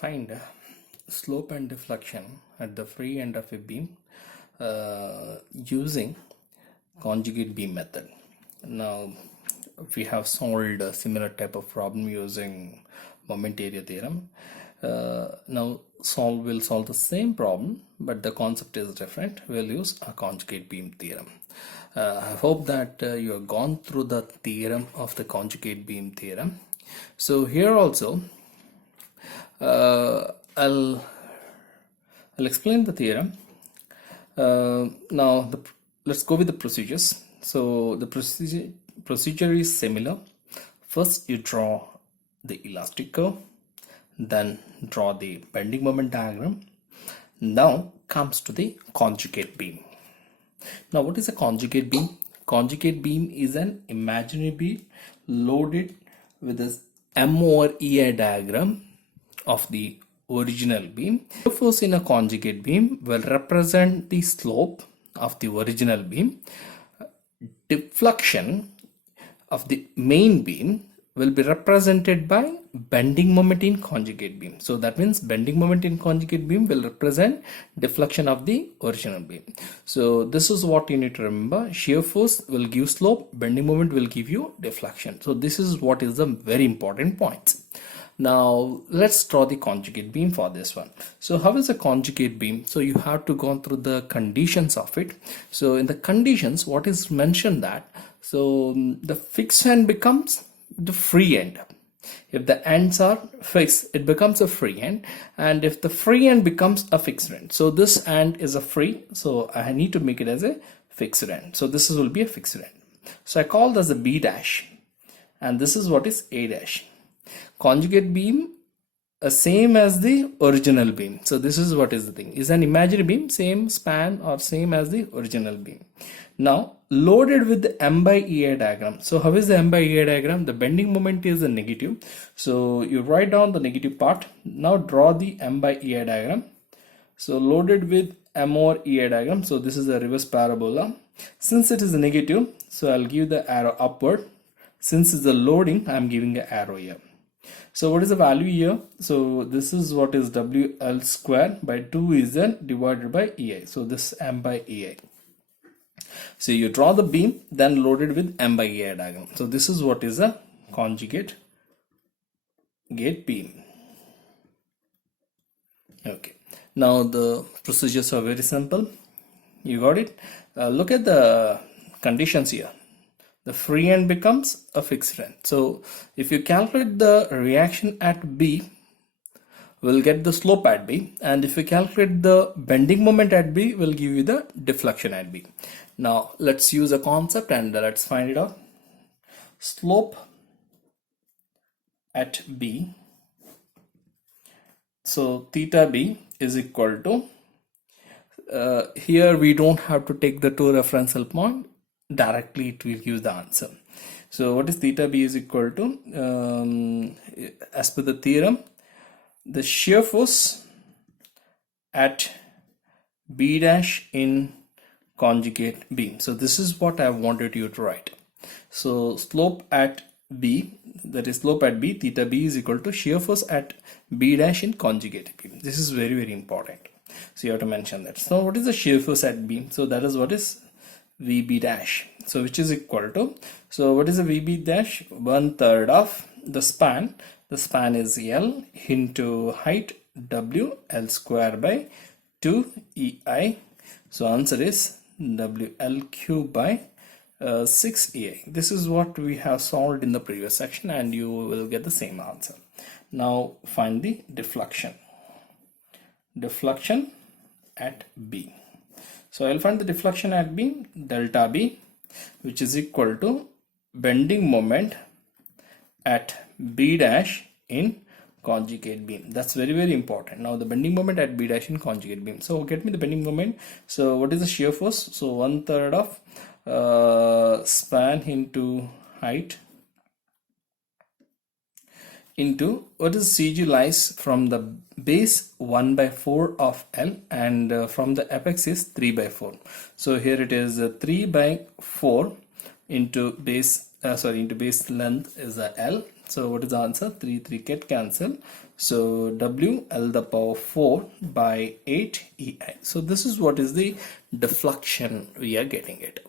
Find slope and deflection at the free end of a beam using conjugate beam method. Now we have solved a similar type of problem using moment area theorem. Now we'll solve the same problem, but the concept is different. We'll use a conjugate beam theorem. I hope that you have gone through the theorem of the conjugate beam theorem. So here also I'll explain the theorem. Now let's go with the procedures. So the procedure is similar. First you draw the elastic curve, then draw the bending moment diagram. Now comes to the conjugate beam. Now what is a conjugate beam? Conjugate beam is an imaginary beam loaded with this M over EI diagram of the original beam. The force in a conjugate beam will represent the slope of the original beam. Deflection of the main beam will be represented by bending moment in conjugate beam. So that means bending moment in conjugate beam will represent deflection of the original beam. So this is what you need to remember. Shear force will give slope, bending moment will give you deflection. So this is what is the very important point. Now let's draw the conjugate beam for this one. So how is a conjugate beam? So you have to go through the conditions of it. So in the conditions, what is mentioned that the fixed end becomes the free end. If the ends are fixed, it becomes a free end, and if the free end becomes a fixed end, so this end is a free, so I need to make it as a fixed end. So this will be a fixed end. So I call this a B dash, and this is what is A dash. Conjugate beam same as the original beam. So this is what is the thing, is an imaginary beam, same span or same as the original beam. Now loaded with the M by EI diagram. So how is the M by EI diagram? The bending moment is a negative, so you write down the negative part. Now draw the M by EI diagram. So loaded with M over EI diagram, so this is a reverse parabola. Since it is a negative, so I'll give the arrow upward. Since it's a loading, I'm giving an arrow here. So what is the value here? So this is what is WL square by 2 is then divided by EI. So this M by EI. So you draw the beam, then loaded with M by EI diagram. So this is what is a conjugate gate beam. Okay. Now the procedures are very simple. You got it? Look at the conditions here. The free end becomes a fixed end. So if you calculate the reaction at B, we'll get the slope at B, and if you calculate the bending moment at B, we'll give you the deflection at B. Now let's use a concept and let's find it out. Slope at B, so theta B is equal to, here we don't have to take the two referential point, directly it will give the answer. So what is theta B is equal to, as per the theorem, the shear force at B dash in conjugate beam. So this is what I wanted you to write. So slope at B, that is slope at B, theta B is equal to shear force at B dash in conjugate beam. This is very, very important. So you have to mention that. So what is the shear force at B? So that is what is VB dash. So which is equal to, so what is the VB dash? 1/3 of the span. The span is L into height W, L square by 2 EI. So answer is WL cube by 6 EI. This is what we have solved in the previous section, and you will get the same answer. Now find the deflection. Deflection at B. So I'll find the deflection at B, delta B, which is equal to bending moment at B dash in conjugate beam. That's very, very important. Now the bending moment at B dash in conjugate beam. So get me the bending moment. So what is the shear force? So 1/3 of span into height into what is CG lies from the base 1/4 of L, and from the apex is 3/4. So here it is 3/4 into base into base length is a L. So what is the answer? 3 get cancel. So W L the power 4 by 8 EI. So this is what is the deflection we are getting it.